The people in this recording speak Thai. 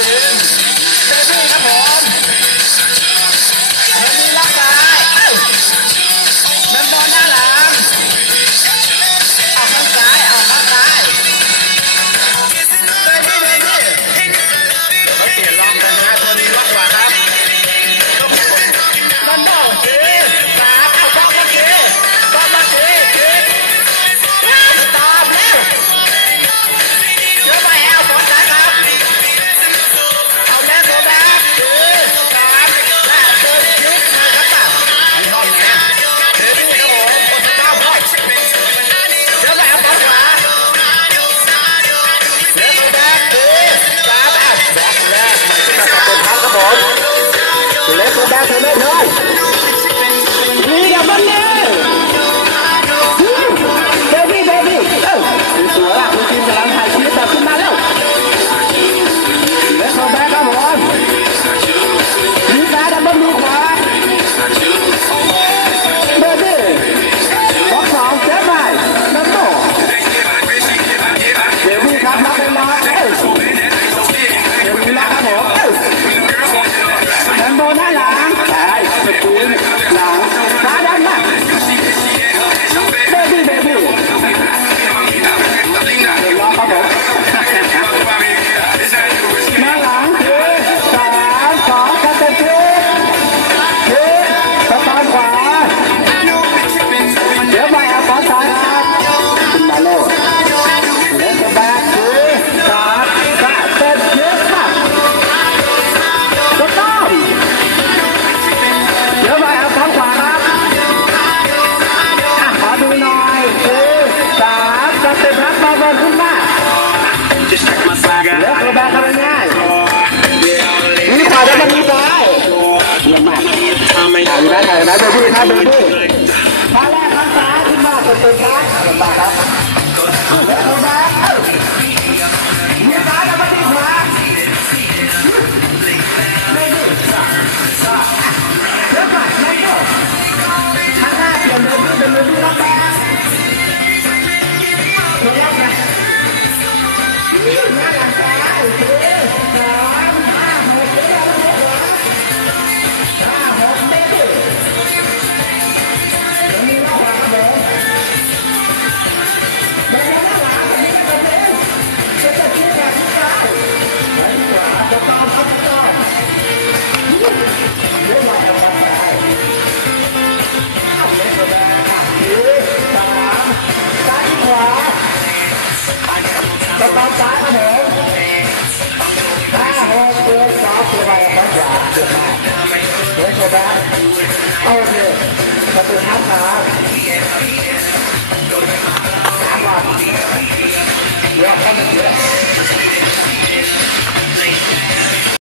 FM. Mira, Manuel. ไม่ถ่ายนะถ่ายนะเบบี้นะเบบี้มาแรกข้างซ้ายขึ้นมาเป็นตัวซ้ายลำบากครับ จะต้องซ้ายครับผมห้าหกเจ็ดสองสี่ไปข้างขวาเจ็ดมากเฮ้ยโชว์แบ็คโอเคประตูท้าขาสามวันเดี๋ยวเข้ามาเยอะ